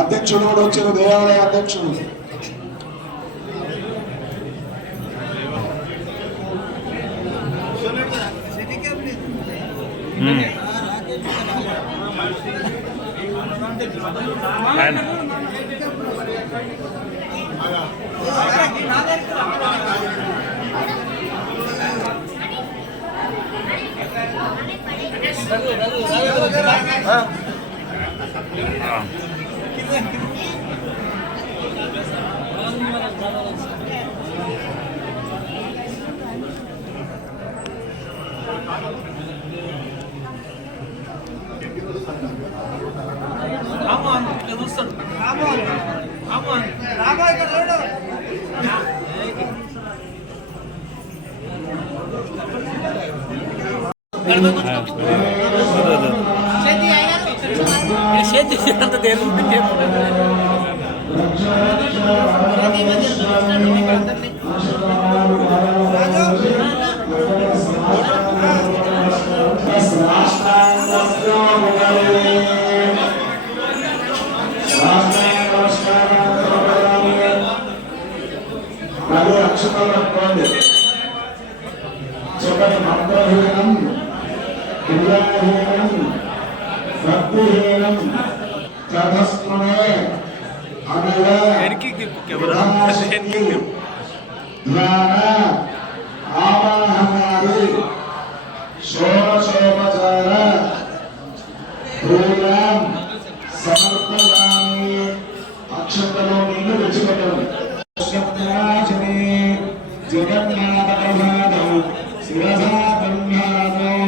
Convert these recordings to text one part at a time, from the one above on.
అధ్యక్షుడు కూడా వచ్చారు, దేవాలయ అధ్యక్షుడు. చెప్పని మంత్రహీనం క్రియాహీనం భక్తిహీనం తదస్మనే అనయ ధ్యాన ఆవాహనాది షోడశోపచార పూజాం సమర్పయామి. అక్షతలో నీళ్లు విడిచిపెట్టండి. జగన్నాథ ప్రసాదం శిరసా బ్రహ్మాదం.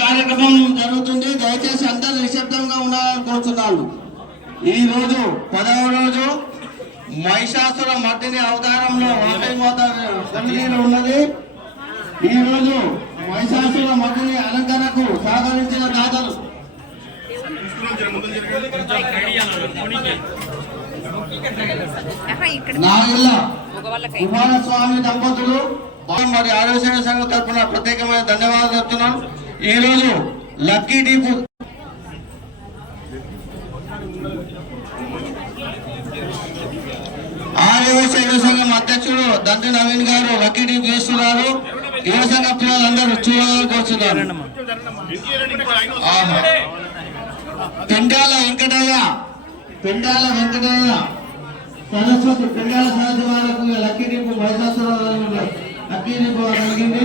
కార్యక్రమం జరుగుతుంది. దయచేసి అందరూ నిశ్శబ్దంగా ఉండాలని కోరుతున్నాను. ఈ రోజు 10వ రోజు మహిషాసుర మర్దిని అవతారంలో వాసవి మాత సన్నిధిలో ఉన్నది. ఈ రోజు మహిషాసుర మర్దిని అలంకరణకు సహకరించిన దాతలు నాగిళ్ళ కుమారస్వామి దంపతులు మరి ఆరోగ్య సంఘం తరఫున ప్రత్యేకమైన ధన్యవాదాలు చెప్తున్నాం. ఈరోజు లక్కీ డీపు ఆరోగ్య సంఘం అధ్యక్షుడు దంతి నవీన్ గారు లక్కీ డీప్ చేస్తున్నారు. యువ సంఘ పిల్లలందరూ చూడాలని కోరుతున్నారు. పెండాల వెంకటయ్య సరస్వతి పెండాల సరస్వతి వారికి లక్కీ డీపు వైశాసురాలు లక్కీ డీపు కలిగింది.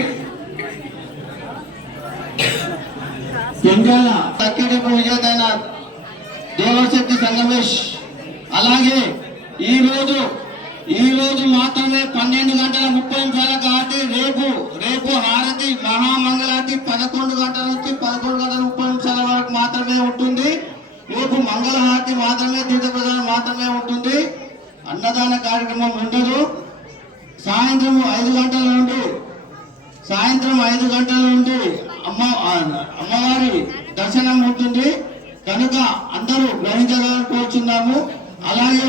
పెండాల లక్కీ డీపు విజేతైన దేవశక్తి సంగమేష్. అలాగే ఈ రోజు మాత్రమే 12:30 కాబట్టి రేపు హారతి మహామంగళారతి 11 గంటల నుంచి 11:30 వరకు మాత్రమే ఉంటుంది. రేపు మంగళహారతి మాత్రమే, తీర్థ ప్రదానం మాత్రమే ఉంటుంది. అన్నదాన కార్యక్రమం ఉండదు. సాయంత్రం 5 గంటల నుండి అమ్మవారి దర్శనం ఉంటుంది. కనుక అందరూ గ్రహించాలని కోరుచున్నాము. అలాగే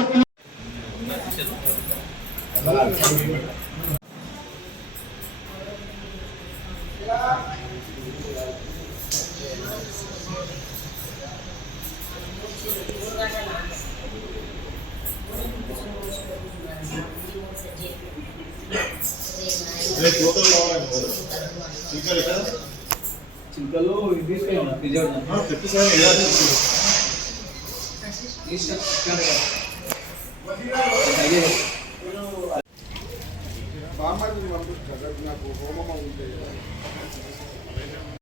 చిలుకలు